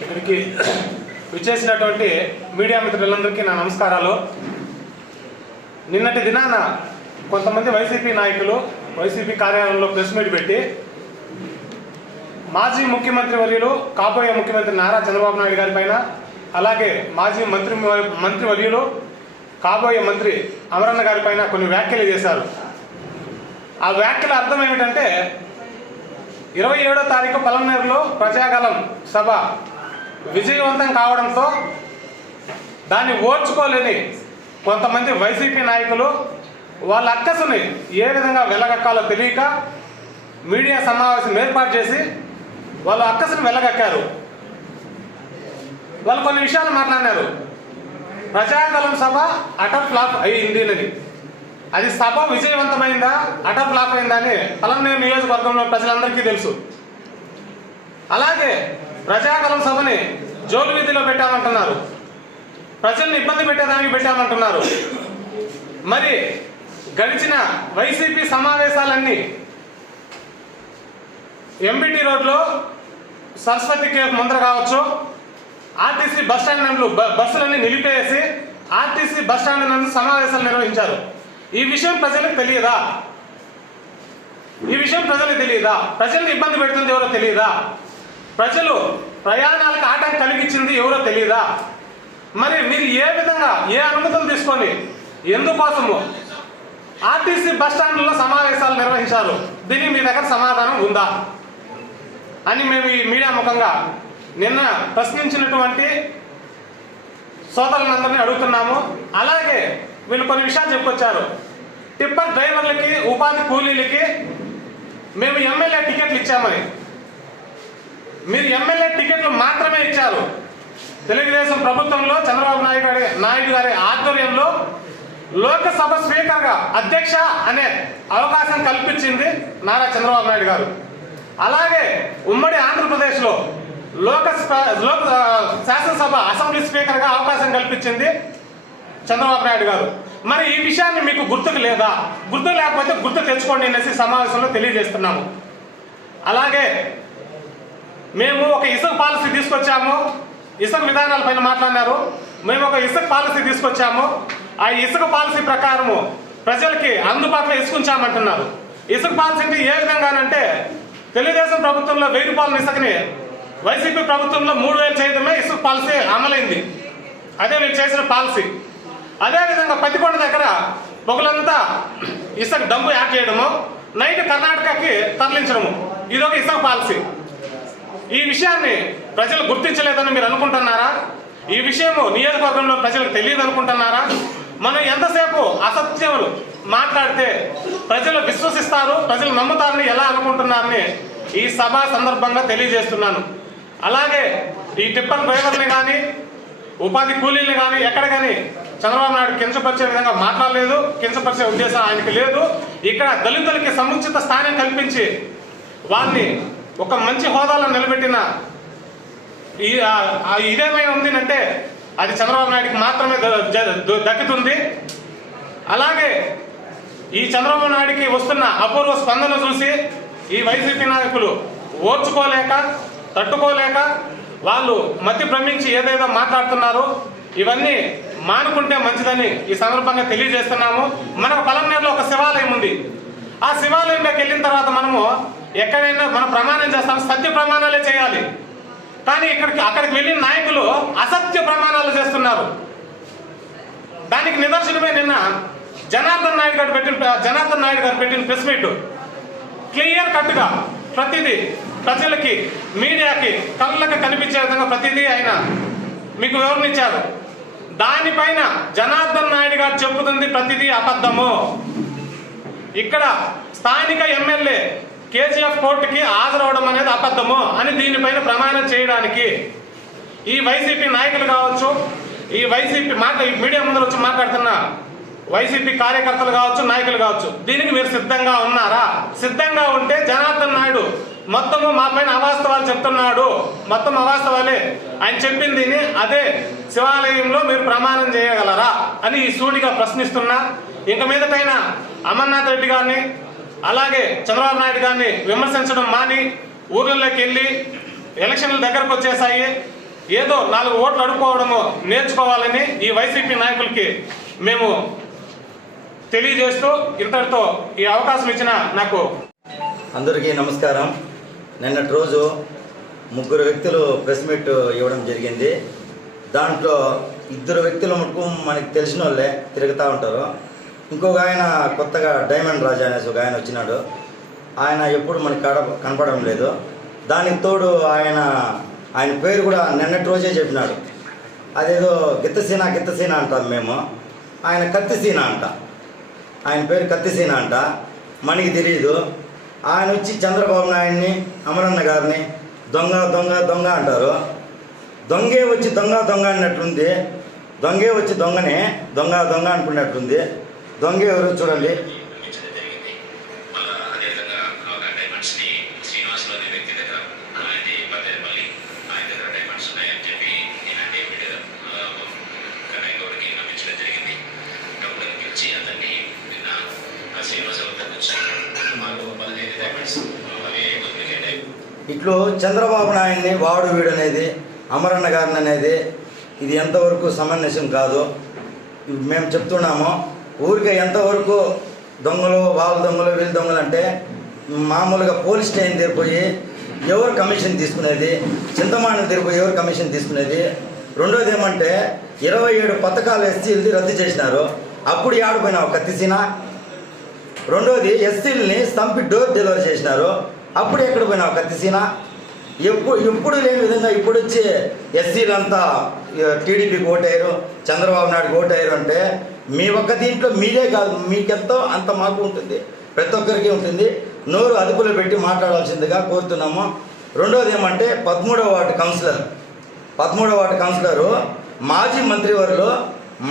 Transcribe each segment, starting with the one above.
ఇక్కడికి విచ్చేసినటువంటి మీడియా మిత్రులందరికీ నా నమస్కారాలు. నిన్నటి దినాన కొంతమంది వైసీపీ నాయకులు వైసీపీ కార్యాలయంలో ప్రెస్ మీట్ పెట్టి మాజీ ముఖ్యమంత్రి వర్యులు కాబోయే ముఖ్యమంత్రి నారా చంద్రబాబు నాయుడు గారి పైన, అలాగే మాజీ మంత్రి వర్యులు కాబోయే మంత్రి అమరన్న గారి పైన కొన్ని వ్యాఖ్యలు చేశారు. ఆ వ్యాఖ్యల అర్థం ఏమిటంటే 27వ తారీఖు పలమనేరులో ప్రజాగలం సభ విజయవంతం కావడంతో దాన్ని ఓర్చుకోలేని కొంతమంది వైసీపీ నాయకులు వాళ్ళ అక్కసుని ఏ విధంగా వెలగక్కాలో తెలియక మీడియా సమావేశం ఏర్పాటు చేసి వాళ్ళ అక్కసుని వెలగక్కారు. వాళ్ళు కొన్ని విషయాలు మాట్లాడినారు. ప్రజాగలం సభ అటర్ ఫ్లాప్ అయింది అని. అది సభ విజయవంతమైందా అటర్ ఫ్లాప్ అయిందా అని పలమనేరు నియోజకవర్గంలో ప్రజలందరికీ తెలుసు. అలాగే ప్రజాగలం సభని జోలు వీధిలో పెట్టామంటున్నారు, ప్రజల్ని ఇబ్బంది పెట్టేదానికి పెట్టామంటున్నారు. మరి గడిచిన వైసీపీ సమావేశాలన్నీ ఎంబీటీ రోడ్లో సరస్వతి కేఫ్ ముందర కావచ్చు, ఆర్టీసీ బస్టాండ్ నందు బస్సులన్నీ నిలిపేసి ఆర్టీసీ బస్టాండ్ నందు సమావేశాలు నిర్వహించారు. ఈ విషయం ప్రజలకు తెలియదా? ప్రజల్ని ఇబ్బంది పెడుతుంది ఎవరో తెలియదా? ప్రజలు ప్రయాణాలకు ఆటంకం కలిగించింది ఎవరో తెలియదా? మరి మీరు ఏ విధంగా ఏ అనుమతులు తీసుకొని ఎందుకోసము ఆర్టీసీ బస్టాండ్లో సమావేశాలు నిర్వహించారు? దీనికి మీ దగ్గర సమాధానం ఉందా అని మేము ఈ మీడియా ముఖంగా నిన్న ప్రశ్నించినటువంటి సోదరులందరినీ అడుగుతున్నాము. అలాగే వీళ్ళు కొన్ని విషయాలు చెప్పుకొచ్చారు. టిప్పర్ డ్రైవర్లకి, ఉపాధి కూలీలకి మేము ఎమ్మెల్యే టికెట్లు ఇచ్చామని. మీరు ఎమ్మెల్యే టికెట్లు మాత్రమే ఇచ్చారు. తెలుగుదేశం ప్రభుత్వంలో చంద్రబాబు నాయుడు గారి ఆధ్వర్యంలో లోకసభ స్పీకర్గా అధ్యక్ష అనే అవకాశం కల్పించింది నారా చంద్రబాబు నాయుడు గారు. అలాగే ఉమ్మడి ఆంధ్రప్రదేశ్లో శాసనసభ అసెంబ్లీ స్పీకర్గా అవకాశం కల్పించింది చంద్రబాబు నాయుడు గారు. మరి ఈ విషయాన్ని మీకు గుర్తుకు లేదా? గుర్తు లేకపోతే గుర్తు తెచ్చుకోండి అనేసి సమావేశంలో తెలియజేస్తున్నాము. అలాగే మేము ఒక ఇసుక పాలసీ తీసుకొచ్చాము. ఇసుక విధానాల పైన మాట్లాడినారు. మేము ఒక ఇసుక పాలసీ తీసుకొచ్చాము. ఆ ఇసుక పాలసీ ప్రకారము ప్రజలకి అందుబాటులో ఇసుకుంచామంటున్నారు. ఇసుక పాలసీ అంటే ఏ విధంగానంటే తెలుగుదేశం ప్రభుత్వంలో 1000 రూపాయల ఇసుకని వైసీపీ ప్రభుత్వంలో 3000 చేయడమే ఇసుక పాలసీ అమలైంది. అదే వీళ్ళు చేసిన పాలసీ. అదేవిధంగా పత్తికొండ దగ్గర పొగలంతా ఇసుక డంపు యాడ్ చేయడము, నైట్ కర్ణాటకకి తరలించడము, ఇదొక ఇసుక పాలసీ. ఈ విషయాన్ని ప్రజలు గుర్తించలేదని మీరు అనుకుంటున్నారా? ఈ విషయము నియోజకవర్గంలో ప్రజలకు తెలియదు అనుకుంటున్నారా? మనం ఎంతసేపు అసత్యములు మాట్లాడితే ప్రజలు విశ్వసిస్తారు, ప్రజలు నమ్ముతారని ఎలా అనుకుంటున్నారని ఈ సభ సందర్భంగా తెలియజేస్తున్నాను. అలాగే ఈ టిప్పర్ డ్రైవర్ని కానీ ఉపాధి కూలీలు కానీ ఎక్కడ కానీ చంద్రబాబు నాయుడు కించపరిచే విధంగా మాట్లాడలేదు. కించపరిచే ఉద్దేశం ఆయనకి లేదు. ఇక్కడ దళితులకి సముచిత స్థానం కల్పించి వారిని ఒక మంచి హోదాలో నిలబెట్టిన ఇదేమైనా ఉంది అంటే అది చంద్రబాబు నాయుడికి మాత్రమే దక్కుతుంది. అలాగే ఈ చంద్రబాబు నాయుడికి వస్తున్న అపూర్వ స్పందన చూసి ఈ వైసీపీ నాయకులు ఓర్చుకోలేక తట్టుకోలేక వాళ్ళు మతి భ్రమించి ఏదేదో మాట్లాడుతున్నారు. ఇవన్నీ మానుకుంటే మంచిదని ఈ సందర్భంగా తెలియజేస్తున్నాము. మనకు పలమనేరులో ఒక శివాలయం ఉంది. ఆ శివాలయంలోకి వెళ్ళిన తర్వాత మనము ఎక్కడైనా మనం ప్రమాణం చేస్తాం, సత్య ప్రమాణాలే చేయాలి. కానీ అక్కడికి వెళ్ళిన నాయకులు అసత్య ప్రమాణాలు చేస్తున్నారు. దానికి నిదర్శనమే నిన్న జనార్దన్ నాయుడు గారు పెట్టిన ప్రెస్ మీట్. క్లియర్ కట్గా ప్రతిదీ ప్రజలకి, మీడియాకి కళ్ళకి కనిపించే విధంగా ప్రతిదీ ఆయన మీకు వివరణించారు. దానిపైన జనార్దన్ నాయుడు గారు చెబుతుంది ప్రతిదీ అబద్ధము. ఇక్కడ స్థానిక ఎమ్మెల్యే కేజీఎఫ్ కోర్టుకి హాజరవడం అనేది అబద్ధము అని దీనిపైన ప్రమాణం చేయడానికి ఈ వైసీపీ నాయకులు కావచ్చు, ఈ వైసీపీ మీడియా ముందర వచ్చి మాట్లాడుతున్న వైసీపీ కార్యకర్తలు కావచ్చు, నాయకులు కావచ్చు, దీనికి మీరు సిద్ధంగా ఉన్నారా? సిద్ధంగా ఉంటే జనార్దన్ నాయుడు మొత్తము మా పైన అవాస్తవాలు చెప్తున్నాడు, మొత్తం అవాస్తవాలే ఆయన చెప్పింది అదే శివాలయంలో మీరు ప్రమాణం చేయగలరా అని ఈ సూటిగా ప్రశ్నిస్తున్నా. ఇంక మీదటైన అమర్నాథ్ రెడ్డి గారిని అలాగే చంద్రబాబు నాయుడు గారిని విమర్శించడం మాని ఊర్లలోకి వెళ్ళి ఎలక్షన్లు దగ్గరకు వచ్చేసాయి, ఏదో 4 ఓట్లు అడుక్కోవడము నేర్చుకోవాలని ఈ వైసీపీ నాయకులకి మేము తెలియజేస్తూ ఇంతటితో ఈ అవకాశం ఇచ్చిన నాకు అందరికీ నమస్కారం. నిన్నటి రోజు 3 వ్యక్తులు ప్రెస్ మీట్ ఇవ్వడం జరిగింది. దాంట్లో 2 వ్యక్తుల మటుకు మనకి తెలిసిన వాళ్ళే తిరుగుతూ ఉంటారు. ఇంకొక ఆయన కొత్తగా డైమండ్ రాజా అనేసి ఒక ఆయన వచ్చినాడు. ఆయన ఎప్పుడు మనకి కనపడడం లేదు. దానికి తోడు ఆయన పేరు కూడా నిన్నటి రోజే చెప్పినాడు. అదేదో గిత్తసీన అంటాం మేము, ఆయన కత్తిసీన అంట. ఆయన పేరు కత్తిసీన అంట. మనకి తెలియదు. ఆయన వచ్చి చంద్రబాబు నాయుడిని, అమరన్న గారిని దొంగ దొంగ దొంగ అంటారు. దొంగే వచ్చి దొంగ దొంగ అన్నట్లుంది. దొంగే వచ్చి దొంగనే దొంగ దొంగ అనుకున్నట్లుంది. దొంగ ఎవరు చూడండి. ఇట్లు చంద్రబాబు నాయుడిని వాడు వీడు అనేది, అమరన్న గారిని అనేది ఇది ఎంతవరకు సమంజసం కాదు. మేము చెప్తున్నాము. ఊరికే ఎంతవరకు దొంగలు, వాళ్ళ దొంగలు, వీళ్ళ దొంగలు అంటే మామూలుగా పోలీస్ స్టేషన్ తిరిగిపోయి ఎవరు కమిషన్ తీసుకునేది, చింతమాను తిరిగిపోయి ఎవరు కమిషన్ తీసుకునేది. రెండోది ఏమంటే 27 పథకాలు ఎస్సీలది రద్దు చేసినారు. అప్పుడు ఆడిపోయినావు కత్తిసీన. రెండోది ఎస్సీలని స్తంపి డోర్ డెలివరీ చేసినారు. అప్పుడు ఎక్కడ పోయినావు కత్తిసీన. ఎప్పుడు లేని విధంగా ఇప్పుడు వచ్చి ఎస్సీలంతా టీడీపీకి ఓటయ్యారు, చంద్రబాబు నాయుడుకి ఓటయ్యారు అంటే మీ ఒక్క దీంట్లో మీరే కాదు, మీకెంతో అంత మాకు ఉంటుంది, ప్రతి ఒక్కరికి ఉంటుంది. నోరు అదుపులో పెట్టి మాట్లాడాల్సిందిగా కోరుతున్నాము. రెండోది ఏమంటే 13వ వార్డు కౌన్సిలరు మాజీ మంత్రివర్యులు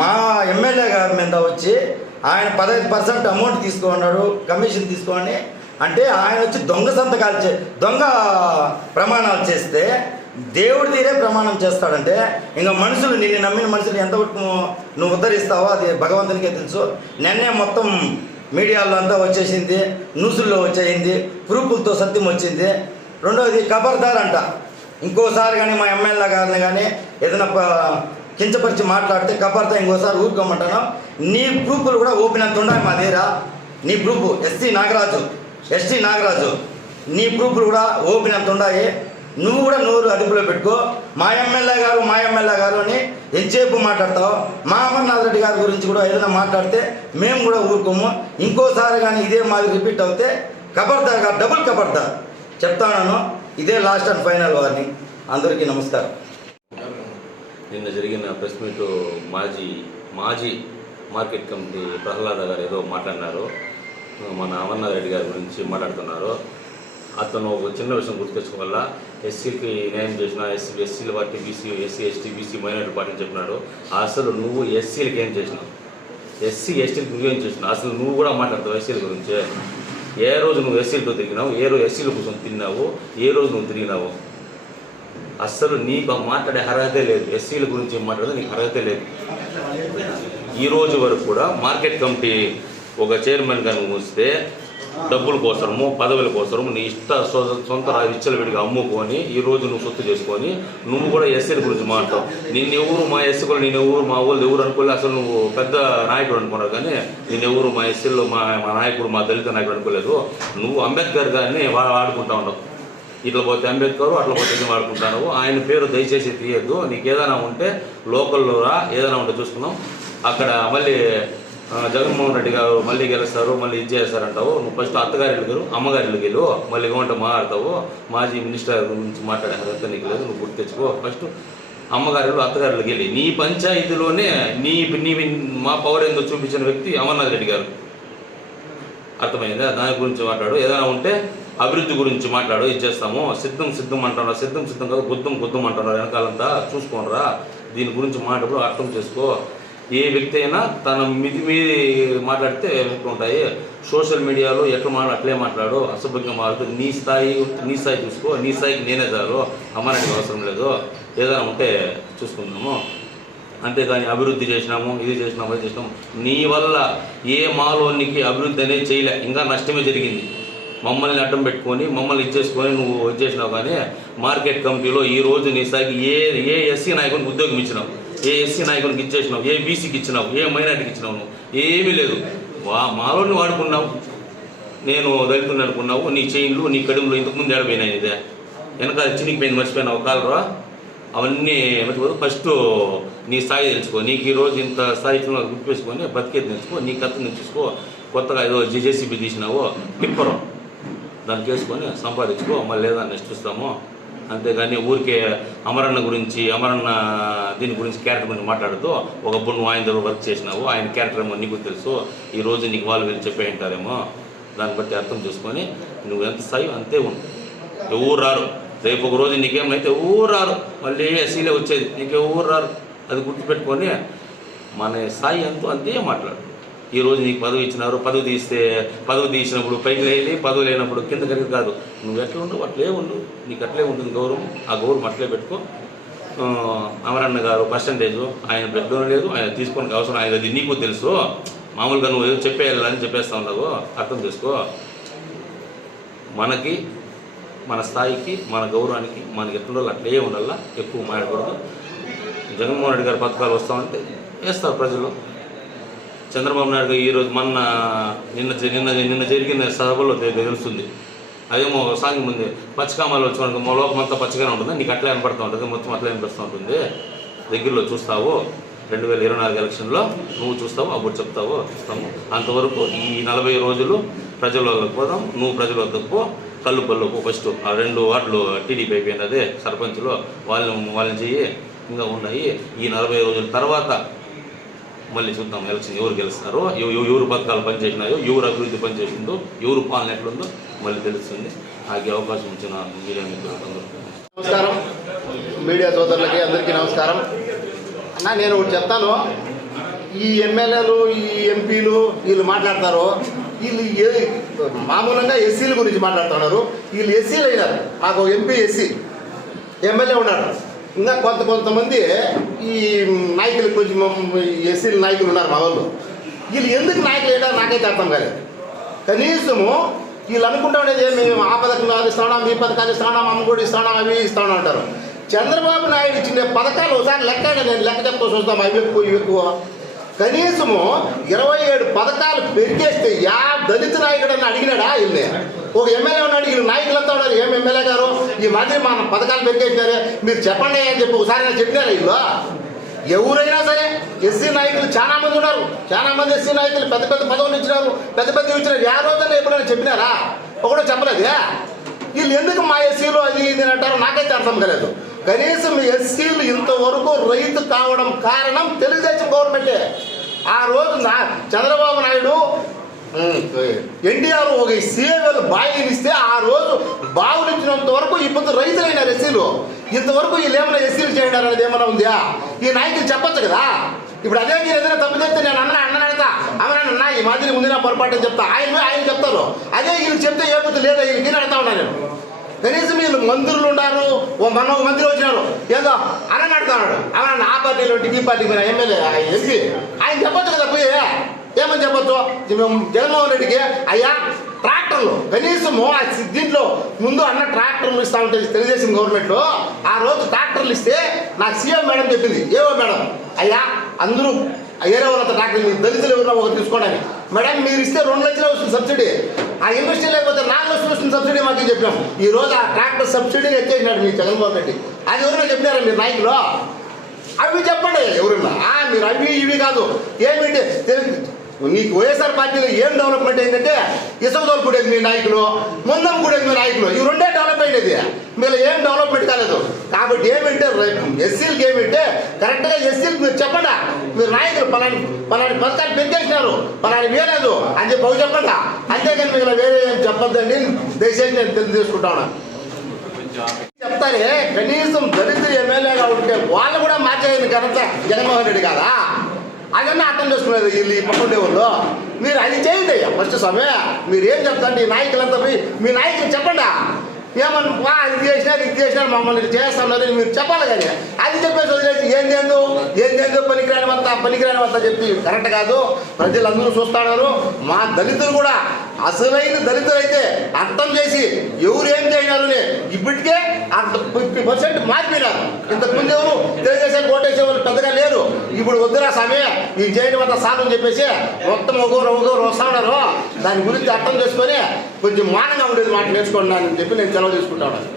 మా ఎమ్మెల్యే గారి మీద వచ్చి ఆయన 15% అమౌంట్ తీసుకున్నాడు, కమిషన్ తీసుకొని అంటే ఆయన వచ్చి దొంగ ప్రమాణాలు చేస్తే దేవుడి తీరే ప్రమాణం చేస్తాడంటే ఇంకా మనుషులు, నిన్ను నమ్మిన మనుషులు ఎంతవరకు నువ్వు ఉద్ధరిస్తావో అది భగవంతునికే తెలుసు. నిన్నే మొత్తం మీడియాలో అంతా వచ్చేసింది, న్యూసుల్లో వచ్చేసింది, ప్రూఫ్లతో సత్యం వచ్చింది. రెండవది ఖబర్దార్ అంట. ఇంకోసారి కానీ మా ఎమ్మెల్యే గారిని కానీ ఏదైనా కించపరిచి మాట్లాడితే ఖబర్దార్ ఇంకోసారి ఊరుకోమంటాను. నీ ప్రూఫ్లు కూడా ఓపెన్ అంత ఉన్నాయి మా దగ్గర. నీ ప్రూఫ్ ఎస్టీ నాగరాజు నీ ప్రూఫ్లు కూడా ఓపెన్ అంత ఉన్నాయి. నువ్వు కూడా నోరు అదుపులో పెట్టుకో. మా ఎమ్మెల్యే గారు అని ఎంతసేపు మాట్లాడతావు. మా అమర్నాథ్ రెడ్డి గారి గురించి కూడా ఏదైనా మాట్లాడితే మేము కూడా ఊరుకోము. ఇంకోసారి కానీ ఇదే మాది రిపీట్ అవుతే ఖబర్దార్గా డబుల్ ఖబర్దార్ చెప్తాను. ఇదే లాస్ట్ అండ్ ఫైనల్ వార్నింగ్. అందరికీ నమస్కారం. నిన్న జరిగిన ప్రెస్ మీట్ మాజీ మార్కెట్ కమిటీ ప్రహ్లాద గారు ఏదో మాట్లాడినారు. మన అమర్నాథ్ రెడ్డి గారి గురించి మాట్లాడుతున్నారు. అతను ఒక చిన్న విషయం గుర్తుపెట్టుకోవాల. ఎస్సీకి న్యాయం చేసిన ఎస్సీల party, BC, SC, ST, BC, minority పార్టీని చెప్పినాడు. అసలు నువ్వు ఎస్సీలకి ఏం చేసినావు? ఎస్టీలకు నువ్వేం చేసినావు? అసలు నువ్వు కూడా మాట్లాడతావు ఎస్సీల గురించి. ఏ రోజు నువ్వు ఎస్సీలతో తిరిగినావు? ఏ రోజు ఎస్సీల కోసం తిన్నావు? ఏ రోజు నువ్వు తిరిగినావు? అస్సలు నీకు మాట్లాడే అర్హతే లేదు. ఎస్సీల గురించి మాట్లాడితే నీకు అర్హతే లేదు. ఈ రోజు వరకు కూడా మార్కెట్ కమిటీ ఒక చైర్మన్ గారిని మూస్తే డబ్బుల కోసము, పదవుల కోసము నీ సొంత విచ్చలవిడిగా అమ్ముకొని ఈరోజు నువ్వు సొత్తు చేసుకొని నువ్వు కూడా ఎస్సీల గురించి మాట్లాడతావు. నిన్నెవరు మా ఎస్సీ కూడా నిన్నెవరు మా ఊళ్ళు ఎవరు అనుకోలే. అసలు నువ్వు పెద్ద నాయకుడు అనుకున్నావు, కానీ నిన్నెవరు మా ఎస్సీలో మా నాయకుడు, మా దళిత నాయకుడు అనుకోలేదు. నువ్వు అంబేద్కర్ గారిని వాడుకుంటా ఉన్నావు. ఇట్లా పోతే అంబేద్కర్, అట్లా పోతే వాడుకుంటాను. ఆయన పేరు దయచేసి తీయద్దు. నీకు ఏదైనా ఉంటే లోకల్లో రా, ఏదైనా ఉంటే చూసుకున్నాం. అక్కడ మళ్ళీ జగన్మోహన్ రెడ్డి గారు మళ్ళీ గెలుస్తారు, మళ్ళీ ఇది చేస్తారంటావు. నువ్వు ఫస్ట్ అత్తగారిళ్ళు గెలు, అమ్మగారిళ్ళు గెలు, మళ్ళీ ఏమంటే మాట్లాడతావు. మాజీ మినిస్టర్ గురించి మాట్లాడే అదంతా నీకు లేదు. నువ్వు గుర్తు తెచ్చుకో. ఫస్ట్ అమ్మగారిళ్ళు, అత్తగారిళ్ళు గెలి. నీ పంచాయతీలోనే నీ మా పవర్ ఏందో చూపించిన వ్యక్తి అమర్నాథ్ రెడ్డి గారు. అర్థమైందా? దాని గురించి మాట్లాడు. ఏదైనా ఉంటే అభివృద్ధి గురించి మాట్లాడు. ఇది చేస్తాము. సిద్ధం అంటున్నారు. సిద్ధం కాదు, గుద్దం అంటున్నారు. వెనకాలంతా చూసుకోనరా. దీని గురించి మాట్లాడు, అర్థం చేసుకో. ఏ వ్యక్తి అయినా తన మిది మాట్లాడితే ఉంటాయి. సోషల్ మీడియాలో ఎట్లా అట్లే మాట్లాడు, అసభ్యంగా మాట్లాడు. నీ స్థాయి చూసుకో. నీ స్థాయికి నేనే చాలు, అమ్మానికి అవసరం లేదు. ఏదైనా ఉంటే చూసుకుందాము. అంతేగాని అభివృద్ధి చేసినాము, ఇది చేసినాము, అది చేసినాము. నీ వల్ల ఏ మాలోనికి అభివృద్ధి అనేది చేయలే, ఇంకా నష్టమే జరిగింది. మమ్మల్ని అడ్డం పెట్టుకొని మమ్మల్ని ఇచ్చేసుకొని నువ్వు ఇచ్చేసినావు. కానీ మార్కెట్ కమిటీలో ఈ రోజు నీ స్థాయికి ఏ ఎస్సీ నాయకునికి ఉద్యోగం ఇచ్చినావు, ఏ ఎస్సీ నాయకునికి ఇచ్చేసినావు, ఏ బీసీకి ఇచ్చినావు, ఏ మైనార్టీకి ఇచ్చినావు? నువ్వు ఏమీ లేదు. మాలోని వాడుకున్నావు. నేను దళితుని అనుకున్నావు. నీ చైన్లు నీ కడుములు ఇంతకుముందు ఏడపోయినాయి. ఇదే వెనకాల చినిగిపోయింది, మర్చిపోయినావు కాలరా. అవన్నీ ఫస్ట్ నీ స్థాయి తెలుసుకో. నీకు ఈరోజు ఇంత స్థాయిలో గుర్తుపెట్టుకొని బతికేది తెలుసుకో. నీ కత్తిని చూసుకో. కొత్తగా ఏదో జేసీబీ తీసినావో టిప్పరు దానికి వేసుకొని సంపాదించుకో. మళ్ళీ లేదా నెక్స్ట్ చూస్తాము. అంతేగాని ఊరికే అమరన్న గురించి దీని గురించి క్యారెక్టర్ గురించి మాట్లాడుతూ ఒకప్పుడు నువ్వు ఆయన దగ్గర వర్క్ చేసినావు, ఆయన క్యారెక్టర్ ఏమో నీకు తెలుసు. ఈరోజు నీకు వాళ్ళు వీళ్ళు చెప్పే ఉంటారేమో. దాన్ని బట్టి అర్థం చేసుకొని నువ్వు ఎంత స్థాయి అంతే ఉంది. ఎవరు రారు. రేపు ఒక రోజు నీకేమైతే ఎవరు రారు. మళ్ళీ ఎస్సీలే వచ్చేది, నీకెవరు రారు. అది గుర్తుపెట్టుకొని మన స్థాయి ఎంతో అంతే మాట్లాడు. ఈరోజు నీకు పదవి ఇచ్చినారు, పదవి తీసినప్పుడు పైకి లేని, పదవి లేనప్పుడు కింద కరిగి కాదు. నువ్వు ఎట్లా ఉండవు అట్లే ఉండు. నీకు అట్లే ఉంటుంది గౌరవం. ఆ గౌరవం అట్లే పెట్టుకో. అమరన్న గారు పర్సంటేజు ఆయన పెట్టడం లేదు, ఆయన తీసుకోవడానికి అవసరం ఆయన, అది నీకు తెలుసు. మామూలుగా నువ్వు ఏదో చెప్పేయాలని చెప్పేస్తా ఉన్నావు. అర్థం చేసుకో. మనకి మన స్థాయికి మన గౌరవానికి మనకి ఎట్లా ఉండాలి అట్లే ఉండాలా. ఎక్కువ మాట్లాడకూడదు. జగన్మోహన్ రెడ్డి గారి పథకాలు వస్తామంటే వేస్తారు ప్రజలు. చంద్రబాబు నాయుడు గారు ఈరోజు నిన్న జరిగిన సభలో తెలుస్తుంది. అదేమో సాంగ్ ముందు పచ్చకామాలు వచ్చి మా లోపం అంతా పచ్చగానే ఉంటుంది, నీకు అట్లా కనపడుతూ ఉంటుంది, మొత్తం అట్లా కనిపిస్తూ ఉంటుంది. దగ్గరలో చూస్తావు 2024 ఎలక్షన్లో నువ్వు చూస్తావు, అప్పుడు చెప్తావు, చూస్తాము. అంతవరకు ఈ 40 రోజులు ప్రజలకు పోదాం. నువ్వు ప్రజల వద్దకు పో. కళ్ళు పళ్ళకు ఫస్ట్ ఆ 2 వార్డులు టీడీపీ అయిపోయింది, అదే సర్పంచ్లో వాళ్ళని చెయ్యి. ఇంకా ఉన్నాయి. ఈ 40 రోజుల తర్వాత మళ్ళీ చూద్దాం ఎలక్షన్ ఎవరు గెలుస్తారో, ఎవరు పథకాలు పనిచేసినాయో, ఎవరు అభివృద్ధి పనిచేసిందో, ఎవరు పాలన ఎట్లుందో మళ్ళీ తెలుస్తుంది. ఆగే అవకాశం ఇచ్చిన మీడియా మిత్రులందరూ నమస్కారం. మీడియా సోదరులకి అందరికీ నమస్కారం. అన్న, నేను ఒకటి చెప్తాను. ఈ ఎమ్మెల్యేలు, ఈ ఎంపీలు వీళ్ళు మాట్లాడతారు. వీళ్ళు మామూలుగా ఎస్సీల గురించి మాట్లాడుతున్నారు. వీళ్ళు ఎస్సీలు అయినారు. మాకు ఎంపీ ఎస్సీ, ఎమ్మెల్యే ఉన్నారు. ఇంకా కొంతమంది ఈ నాయకులు కొంచెం ఎస్సీల నాయకులు ఉన్నారు మా వాళ్ళు. వీళ్ళు ఎందుకు నాయకులు అయినారు నాకైతే అర్థం కాలేదు. కనీసము వీళ్ళు అనుకుంటా ఉండేది మేము ఆ పథకాలు ఇస్తాం, ఈ పథకాలు ఇస్తాం, అమ్మ కూడా ఇస్తాం, అవి ఇస్తాం అంటారు. చంద్రబాబు నాయుడు ఇచ్చిన పథకాలు ఒకసారి నేను లెక్క చెప్తూ చూస్తాం. అవి ఎక్కువ ఇవి ఎక్కువ. కనీసము 27 పథకాలు పెరిగేస్తే దళిత నాయకుడని అడిగినాడా? వీళ్ళని ఒక ఎమ్మెల్యే ఉన్నాడు. వీళ్ళు నాయకులంతా ఉన్నారు. ఏం ఎమ్మెల్యే గారు ఈ మాదిరి మన పథకాలు పెరిగేసినారే మీరు చెప్పండి అని చెప్పి ఒకసారి నేను చెప్పినారా? వీళ్ళు ఎవరైనా సరే ఎస్సీ నాయకులు చాలా మంది ఉన్నారు. చాలా మంది ఎస్సీ నాయకులు పెద్ద పదవులు ఇచ్చినారు, పెద్ద ఇచ్చినారు. ఏ రోజున ఎప్పుడైనా చెప్పినారా? ఒకటో చెప్పలేదే. వీళ్ళు ఎందుకు మా ఎస్సీలు అది ఇది అంటారు నాకైతే అర్థం కాలేదు. కనీసం ఎస్సీలు ఇంతవరకు రైతు కావడం కారణం తెలుగుదేశం గవర్నమెంటే. ఆ రోజు చంద్రబాబు నాయుడు ఎన్టీఆర్ ఒక సీఎంఎల్ బాయిని ఇస్తే ఆ రోజు బావులు ఇచ్చినంత వరకు ఇప్పుడు రైతులైనారు ఎస్సీలు. ఇంతవరకు వీళ్ళు ఏమైనా ఎస్సీలు చేయడం అనేది ఏమైనా ఉందా? ఈ నాయకులు చెప్పచ్చు కదా. ఇప్పుడు అదే మీరు ఏదైనా తప్పు చెప్తే నేను అడతా అన్నా ఈ మాదిరి ముందు నా పొరపాటు అని చెప్తా. ఆయన చెప్తారు. అదే వీళ్ళు చెప్తే ఏమైతే లేదా వీళ్ళకి అడతా ఉన్నా నేను. కనీసం వీళ్ళు మంత్రులు ఉన్నారు. ఒక మంత్రి వచ్చినారు ఏదో అన్న అడుగుతున్నాడు. అవన్న ఆ పార్టీలో ఈ పార్టీ మీద ఎమ్మెల్యే ఎంపీ ఆయన చెప్పొచ్చు కదా. పోయి ఏమని చెప్పొచ్చు? జగన్మోహన్ రెడ్డికి అయ్యా ట్రాక్టర్లు కనీసము దీంట్లో ముందు అన్న ట్రాక్టర్లు ఇస్తా ఉంటే తెలుగుదేశం గవర్నమెంట్లో ఆ రోజు ట్రాక్టర్లు ఇస్తే నాకు సీఎం మేడం చెప్పింది. ఏవో మేడం అయ్యా అందరూ ఏరే వాళ్ళ ట్రాక్టర్ దళితులు ఎవరైనా ఒకటి తీసుకోవడానికి మేడం మీరు ఇస్తే 2 లక్షలు వస్తుంది సబ్సిడీ. ఆ ఇండస్ట్రీ లేకపోతే 4 లక్షలు వస్తుంది సబ్సిడీ మాకు చెప్పాము. ఈ రోజు ఆ ట్రాక్టర్ సబ్సిడీని ఎత్తేసినాడు మీ జగన్మోహన్ రెడ్డి. అది ఎవరైనా చెప్పినారా మీరు నాయకులు? అవి చెప్పండి ఎవరన్నా. మీరు అవి ఇవి కాదు. ఏమిటి నీకు వైఎస్ఆర్ పార్టీలో ఏం డెవలప్మెంట్ అయిందంటే ఇసుక తోలుకుడేది మీ నాయకులు, ముందం కూడేది మీ నాయకులు. ఈ 2 డెవలప్ అయ్యేది. మీరు ఏం డెవలప్మెంట్ కాలేదు. కాబట్టి ఏమిటంటే ఎస్సీలకి ఏమిటంటే కరెక్ట్గా ఎస్సీలకు మీరు చెప్పండి. మీరు నాయకులు పలాని పథకాలు పెంచేసినారు, పలాని వేయలేదు అని చెప్పి అవి చెప్పండి. అంతేకాని మీరు వేరే ఏం చెప్పొద్దండి దయచేసి నేను తెలియజేసుకుంటా ఉన్నా. చెప్తారే కనీసం దళితులు ఎమ్మెల్యేగా ఉంటే వాళ్ళు కూడా మార్చేయండి ఘనత జగన్మోహన్ రెడ్డి కాదా? అదన్నా అర్థం చేసుకునేది వీళ్ళు ఈ పక్కనే వాళ్ళు. మీరు అది చేయండి ఫస్ట్ సమయం. మీరు ఏం చెప్తాండి ఈ నాయకులంతా పోయి మీ నాయకులు చెప్పండి. ఏమన్నా ఇది చేసినారు మమ్మల్ని చేస్తున్నారు మీరు చెప్పాలి కానీ అది చెప్పేసి వదిలేసి ఏందేందో పనికిరానివంతా చెప్పి కరెక్ట్ కాదు. ప్రజలందరూ చూస్తున్నారు. మా దళితులు కూడా అసలైన దళితులు అయితే అర్థం చేసి ఎవరు ఏం చేసినారు ఇప్పటికే 50% మారిపోయినారు. ఇంతకుముందు ఎవరు తెలుగుదేశం ఓటేసే వాళ్ళు పెద్దగా లేరు. ఇప్పుడు వద్దురా స్వామి ఈ చేయడం అంతా సాధం చెప్పేసి మొత్తం ఒకరు వస్తా ఉన్నారు. దాని గురించి అర్థం చేసుకొని కొంచెం మానంగా ఉండేది మాట నేర్చుకోండి అని చెప్పి నేను సెలవు తీసుకుంటా ఉన్నాను.